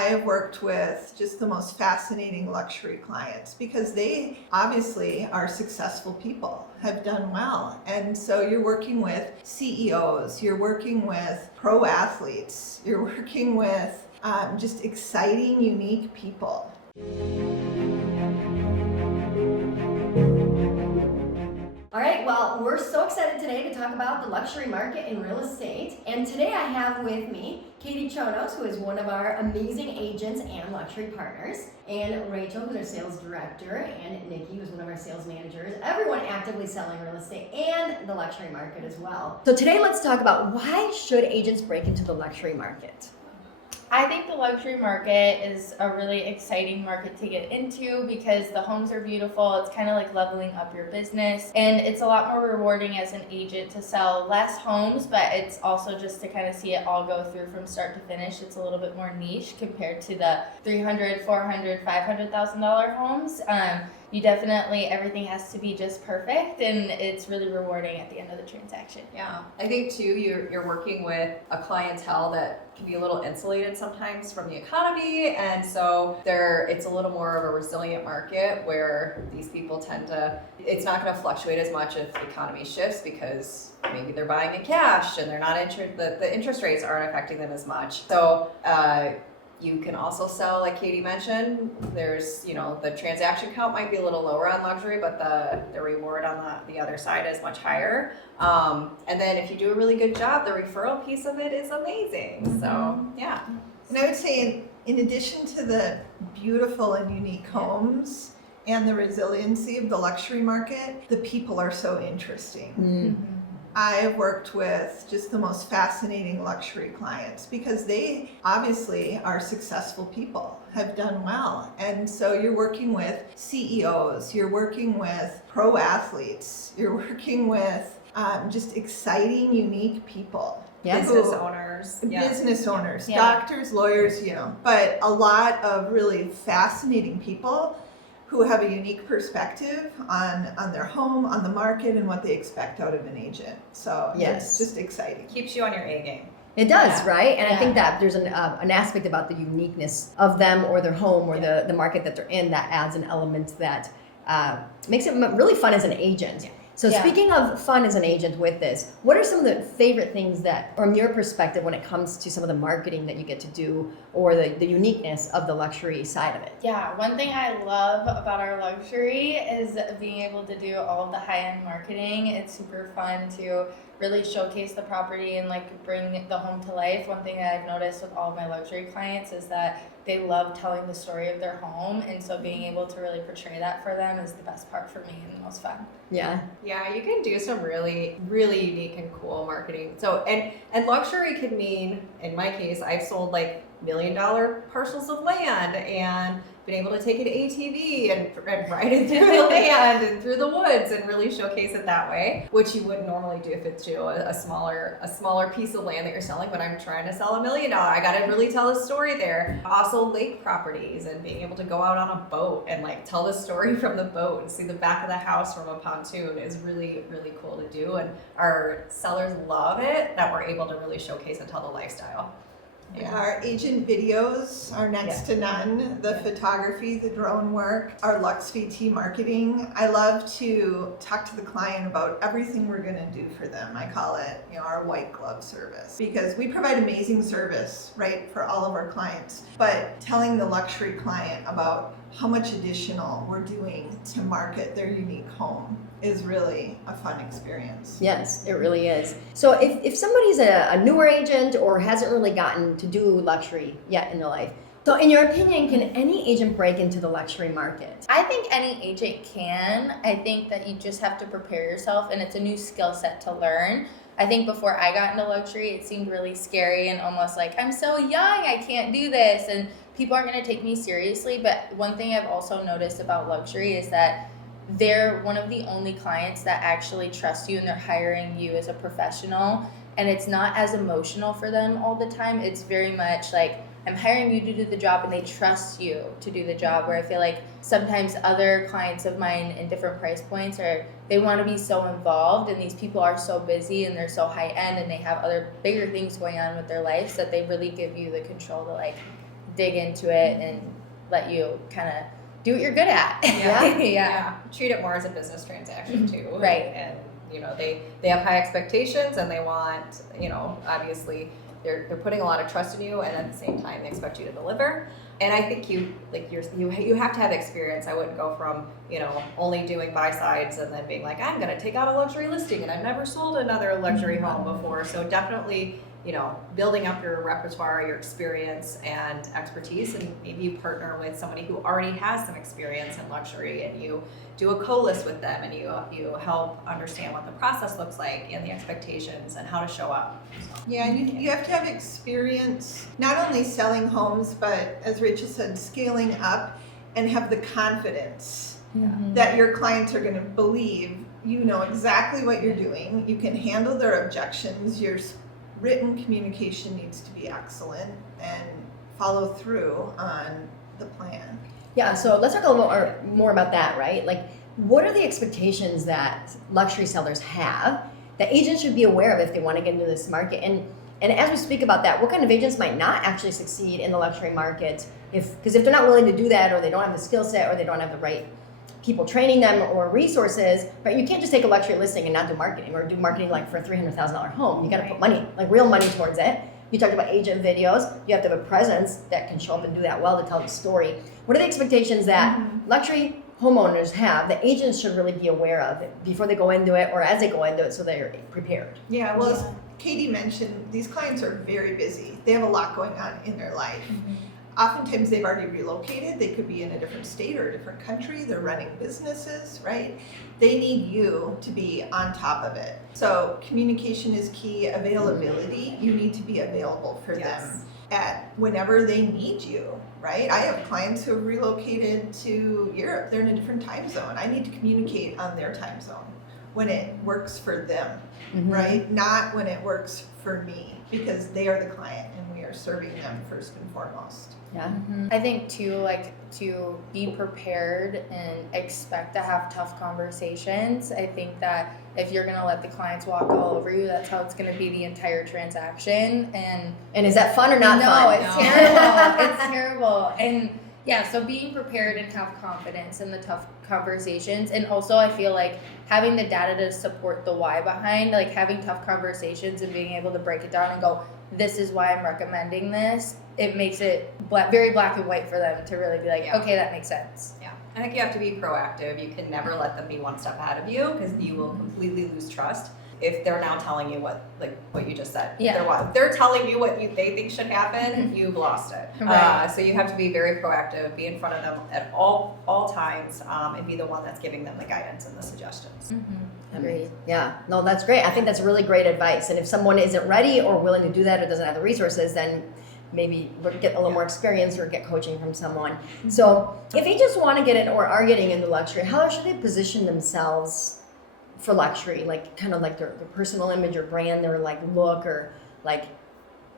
I have worked with just the most fascinating luxury clients because they obviously are successful people, have done well. And so you're working with CEOs, you're working with pro athletes, you're working with just exciting, unique people. All right, well, we're so excited today to talk about the luxury market in real estate. And today I have with me Katie Chonos, who is one of our amazing agents and luxury partners, and Rachel, who's our sales director, and Nikki, who's one of our sales managers, everyone actively selling real estate and the luxury market as well. So today let's talk about why should agents break into the luxury market? I think the luxury market is a really exciting market to get into because the homes are beautiful. It's kind of like leveling up your business, and it's a lot more rewarding as an agent to sell less homes, but it's also just to kind of see it all go through from start to finish. It's a little bit more niche compared to the $300,000, $400,000, $500,000 homes. You definitely, everything has to be just perfect, and it's really rewarding at the end of the transaction. Yeah, I think too, you're working with a clientele that can be a little insulated sometimes from the economy, and so it's a little more of a resilient market where these people tend to, it's not going to fluctuate as much if the economy shifts because maybe they're buying in cash and they're not the interest rates aren't affecting them as much. So you can also sell, like Katie mentioned, there's, the transaction count might be a little lower on luxury, but the reward on the other side is much higher. And then if you do a really good job, the referral piece of it is amazing. Mm-hmm. So, yeah. And I would say in addition to the beautiful and unique homes and the resiliency of the luxury market, the people are so interesting. Mm-hmm. I have worked with just the most fascinating luxury clients because they obviously are successful people, have done well. And so you're working with CEOs, you're working with pro athletes, you're working with just exciting, unique people. Business owners, doctors, lawyers, but a lot of really fascinating people who have a unique perspective on their home, on the market, and what they expect out of an agent. So it's just exciting. Keeps you on your A game. It does, right? And I think that there's an aspect about the uniqueness of them or their home or the market that they're in that adds an element that makes it really fun as an agent. Yeah. So speaking of fun as an agent with this, what are some of the favorite things that, from your perspective, when it comes to some of the marketing that you get to do or the uniqueness of the luxury side of it? Yeah, one thing I love about our luxury is being able to do all of the high-end marketing. It's super fun to really showcase the property and bring the home to life. One thing that I've noticed with all of my luxury clients is that they love telling the story of their home, and so being able to really portray that for them is the best part for me and the most fun. Yeah, you can do some really, really unique and cool marketing. So and luxury could mean, in my case, I've sold $1 million parcels of land and been able to take an ATV and ride it through the land and through the woods and really showcase it that way, which you wouldn't normally do if it's a smaller piece of land that you're selling. But I'm trying to sell $1 million. I got to really tell a story there. Also, lake properties and being able to go out on a boat and tell the story from the boat and see the back of the house from a pontoon is really, really cool to do. And our sellers love it that we're able to really showcase and tell the lifestyle. Yeah. Our agent videos are next to none. The photography, the drone work, our LuxVT marketing. I love to talk to the client about everything we're going to do for them. I call it, our white glove service, because we provide amazing service, right, for all of our clients. But telling the luxury client about how much additional we're doing to market their unique home is really a fun experience. Yes, it really is. So if somebody's a newer agent or hasn't really gotten to do luxury yet in their life, so in your opinion, can any agent break into the luxury market? I think any agent can. I think that you just have to prepare yourself, and it's a new skill set to learn. I think before I got into luxury, it seemed really scary and almost like, I'm so young, I can't do this, and people aren't going to take me seriously. But one thing I've also noticed about luxury is that they're one of the only clients that actually trust you, and they're hiring you as a professional, and it's not as emotional for them all the time. It's very much like, I'm hiring you to do the job, and they trust you to do the job, where I feel like sometimes other clients of mine in different price points they want to be so involved, and these people are so busy and they're so high end and they have other bigger things going on with their lives that they really give you the control to dig into it and let you kind of do what you're good at. Yeah. Treat it more as a business transaction too. Right. And you know, they have high expectations and they want, you know, obviously they're putting a lot of trust in you, and at the same time they expect you to deliver. And I think you have to have experience. I wouldn't go from, you know, only doing buy sides and then being like, I'm going to take out a luxury listing and I've never sold another luxury home before. So definitely, you know, building up your repertoire, your experience and expertise, and maybe you partner with somebody who already has some experience in luxury and you do a co-list with them and you help understand what the process looks like and the expectations and how to show up. So. Yeah, and you have to have experience not only selling homes, but as Rachel said, scaling up, and have the confidence that your clients are going to believe you know exactly what you're doing. You can handle their objections. Your written communication needs to be excellent and follow through on the plan. Yeah, so let's talk a little more about that, right? Like, what are the expectations that luxury sellers have that agents should be aware of if they want to get into this market? And as we speak about that, what kind of agents might not actually succeed in the luxury market because if they're not willing to do that, or they don't have the skill set, or they don't have the right people training them or resources, right? You can't just take a luxury listing and not do marketing, or do marketing like for a $300,000 home. You got to put money, like real money towards it. You talked about agent videos. You have to have a presence that can show up and do that well to tell the story. What are the expectations that luxury homeowners have that agents should really be aware of before they go into it or as they go into it so they're prepared? Yeah, well, as Katie mentioned, these clients are very busy. They have a lot going on in their life. Oftentimes they've already relocated. They could be in a different state or a different country. They're running businesses, right? They need you to be on top of it. So communication is key. Availability, you need to be available for them at whenever they need you, right? I have clients who have relocated to Europe. They're in a different time zone. I need to communicate on their time zone when it works for them, right? Not when it works for me, because they are the client and we are serving them first and foremost. Yeah. I think too, like, to be prepared and expect to have tough conversations. I think that if you're gonna let the clients walk all over you, that's how it's gonna be the entire transaction. And is that fun or not fun? No, it's terrible. It's terrible. And yeah, so being prepared and have confidence in the tough conversations. And also I feel like having the data to support the why behind, like having tough conversations and being able to break it down and go, this is why I'm recommending this. It makes it very black and white for them to really be like, okay, that makes sense. Yeah, I think you have to be proactive. You can never let them be one step ahead of you, because you will completely lose trust if they're now telling you what you just said. Yeah. If they're telling you what they think should happen, you've lost it. Right. So you have to be very proactive, be in front of them at all times, and be the one that's giving them the guidance and the suggestions. Agreed. Yeah, no, that's great. I think that's really great advice. And if someone isn't ready or willing to do that or doesn't have the resources, then maybe get a little more experience or get coaching from someone. So if agents want to get in or are getting into luxury, how should they position themselves for luxury? Like kind of like their personal image or brand, their like look, or like,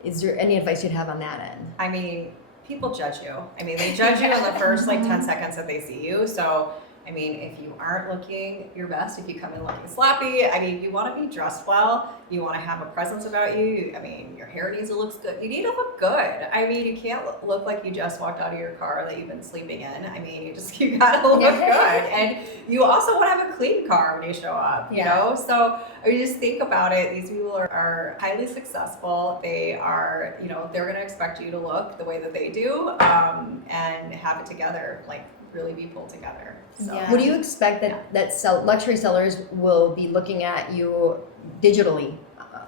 is there any advice you'd have on that end? I mean, people judge you. I mean, they judge you in the first 10 seconds that they see you. So, I mean, if you aren't looking your best, if you come in looking sloppy, I mean, you want to be dressed well. You want to have a presence about you. I mean, your hair needs to look good. You need to look good. I mean, you can't look like you just walked out of your car that you've been sleeping in. I mean, you gotta look good. And you also want to have a clean car when you show up, you know? So I mean, just think about it. These people are highly successful. They are, they're going to expect you to look the way that they do, and have it together, like really be pulled together. So. Yeah. Would you expect that luxury sellers will be looking at you digitally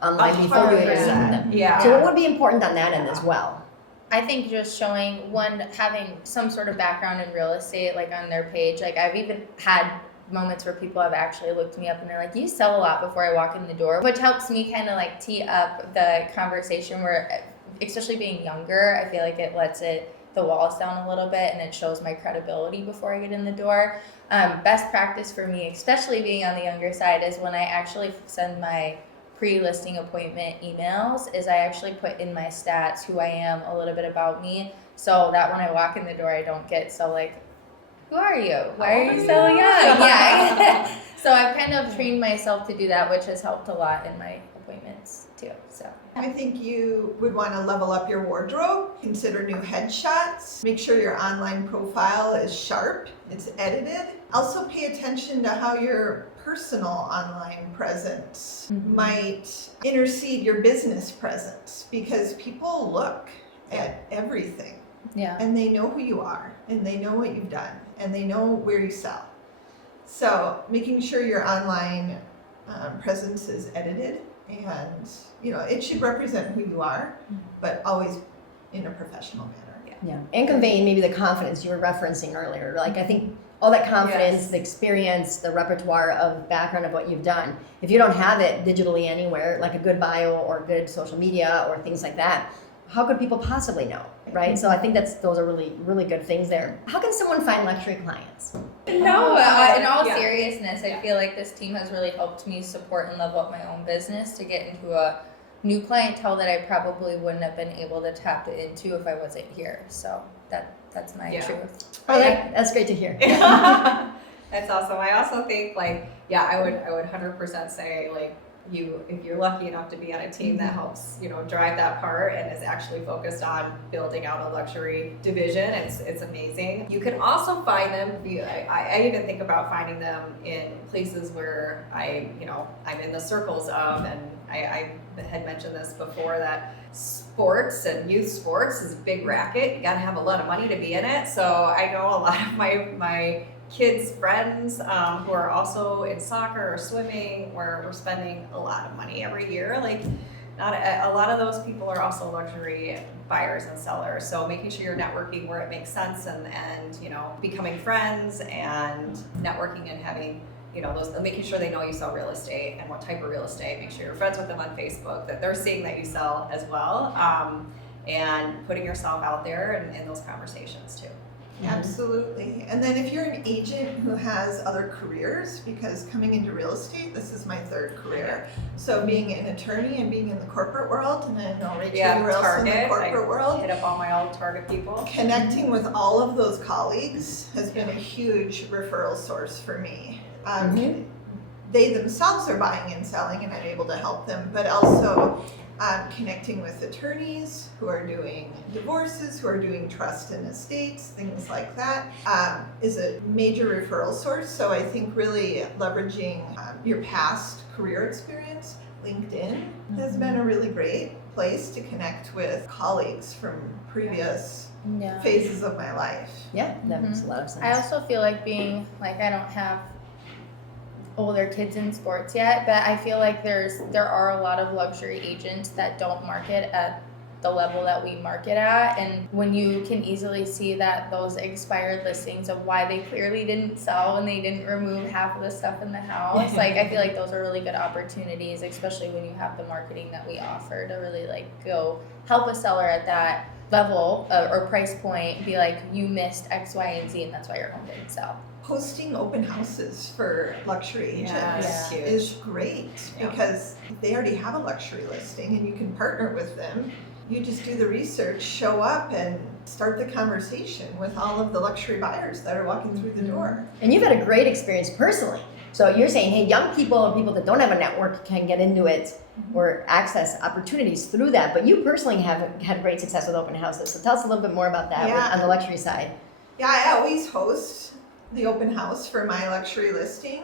online before you interview them? Yeah. So what would be important on that end as well? I think just showing having some sort of background in real estate, like on their page. Like I've even had moments where people have actually looked me up and they're like, you sell a lot before I walk in the door, which helps me kind of like tee up the conversation where, especially being younger, I feel like it lets the walls down a little bit and it shows my credibility before I get in the door. Best practice for me, especially being on the younger side, is when I actually send my pre-listing appointment emails, is I actually put in my stats who I am, a little bit about me, so that when I walk in the door I don't get so like, who are you? Why are you so young? Yeah. So I've kind of trained myself to do that, which has helped a lot in my appointment clients too. So I think you would want to level up your wardrobe, consider new headshots, make sure your online profile is sharp, it's edited. Also pay attention to how your personal online presence might intercede your business presence, because people look at everything yeah. and they know who you are and they know what you've done and they know where you sell. So making sure your online presence is edited, and it should represent who you are, but always in a professional manner. Yeah, and conveying maybe the confidence you were referencing earlier. Like, I think all that confidence, Yes. the experience, the repertoire of background of what you've done, if you don't have it digitally anywhere, like a good bio or good social media or things like that, how could people possibly know, right? So I think those are really, really good things there. How can someone find luxury clients? No, in all Yeah. seriousness, I feel like this team has really helped me support and level up my own business to get into a new clientele that I probably wouldn't have been able to tap into if I wasn't here. So that's my Yeah. truth. Oh, that's great to hear. That's awesome. I also think I would 100% say if you're lucky enough to be on a team that helps, drive that part and is actually focused on building out a luxury division, it's amazing. You can also find them, I even think about finding them in places where I'm in the circles of, and I had mentioned this before, that sports and youth sports is a big racket. You gotta have a lot of money to be in it. So I know a lot of my kids' friends who are also in soccer or swimming, where we're spending a lot of money every year. Not a lot of those people are also luxury buyers and sellers. So making sure you're networking where it makes sense, and becoming friends and networking and having making sure they know you sell real estate and what type of real estate. Make sure you're friends with them on Facebook, that they're seeing that you sell as well, and putting yourself out there in those conversations too. Absolutely. And then if you're an agent who has other careers, because coming into real estate, this is my third career. So being an attorney and being in the corporate world, and I know Rachel, you're also in the Target. corporate world. Hit up all my old Target people. Connecting with all of those colleagues has been a huge referral source for me. They themselves are buying and selling, and I'm able to help them, but also connecting with attorneys who are doing divorces, who are doing trust and estates, things like that, is a major referral source. So I think really leveraging your past career experience. LinkedIn has been a really great place to connect with colleagues from previous phases of my life. Yeah, that makes a lot of sense. I also feel like being I don't have older kids in sports yet, but I feel like there are a lot of luxury agents that don't market at the level that we market at, and when you can easily see that those expired listings of why they clearly didn't sell and they didn't remove half of the stuff in the house, I feel like those are really good opportunities, especially when you have the marketing that we offer to really go help a seller at that level or price point, be like, you missed X, Y, and Z, and that's why your home didn't sell. Hosting open houses for luxury agents huge. is great, because they already have a luxury listing and you can partner with them. You just do the research, show up, and start the conversation with all of the luxury buyers that are walking through the door. And you've had a great experience personally. So you're saying, hey, young people or people that don't have a network can get into it or access opportunities through that. But you personally have had great success with open houses. So tell us a little bit more about that on the luxury side. Yeah, I always host the open house for my luxury listing.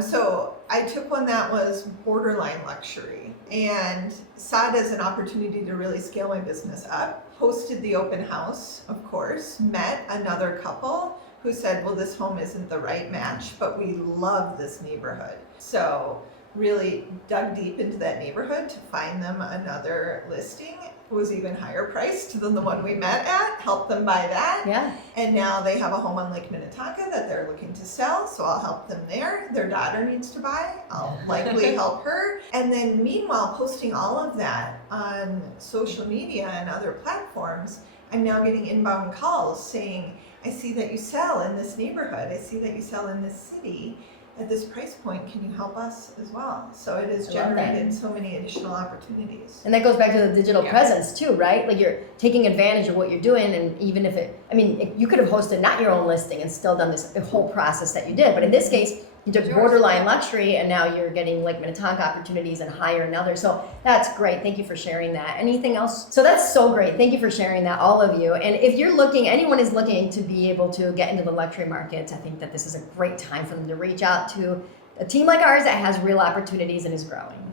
So I took one that was borderline luxury and saw it as an opportunity to really scale my business up. Hosted the open house, of course, met another couple who said, well, this home isn't the right match, but we love this neighborhood. So really dug deep into that neighborhood to find them another listing. It was even higher priced than the one we met at, helped them buy that. Yeah. And now they have a home on Lake Minnetonka that they're looking to sell, so I'll help them there. Their daughter needs to buy, I'll likely help her. And then meanwhile, posting all of that on social media and other platforms, I'm now getting inbound calls saying, I see that you sell in this neighborhood, I see that you sell in this city. At this price point, can you help us as well? So it has generated so many additional opportunities. And that goes back to the digital presence too, right? Like you're taking advantage of what you're doing, and even if you could have hosted not your own listing and still done the whole process that you did. But in this case, You took Yours. borderline luxury and now you're getting Lake Minnetonka opportunities and higher and others. So that's great. Thank you for sharing that. Anything else? So that's so great. Thank you for sharing that, all of you. And if you're looking, anyone is looking to be able to get into the luxury market, I think that this is a great time for them to reach out to a team like ours that has real opportunities and is growing.